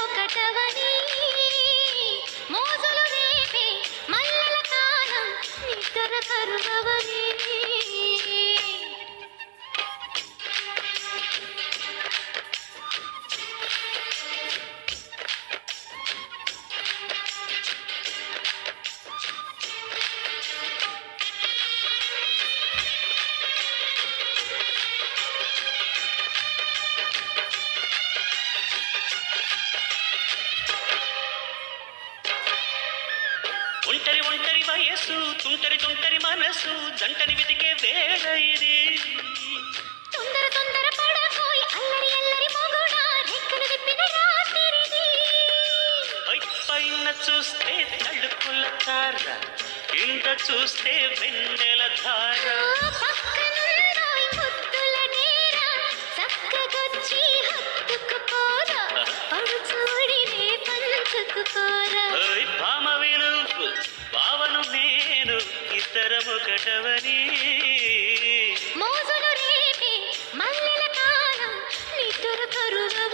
ఒకటవని మోజులు రేపే మల్లెల కాలం నిద్ర కరువవని ఒంటరి ఒంటరి వయస్సు తుంటరి తుంటరి మనసు జంటని వెతికే వేళ ఇది. తొందర తొందర పడకోయ్ అల్లరి అల్లరి మొగుడా రెక్కలు విప్పిన రాత్రిది. పై పైన చూస్తే తడుపుల తార కింద చూస్తే వెన్నెల ధార. నేర చక్కగొచ్చి హత్తుకుపోరా పడు చూడినే పంచుకుపోరా నేను ఇతరము కటవని. మోజులు రేపే మల్లెల కాలం నిద్ర కరువవని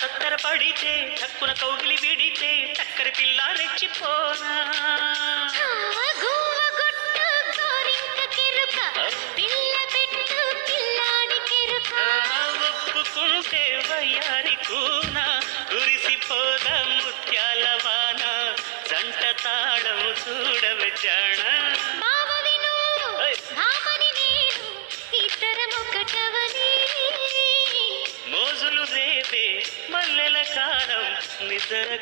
తత్తర పడితే చక్కున కౌగిలి విడితే చక్కరి పిల్ల రెచ్చిపోనా? ఒప్పుకుంటే వయ్యారి కూన కురిసిపోద ముత్యాల వాన జంట తాళం చూడవే మోజులు రేపే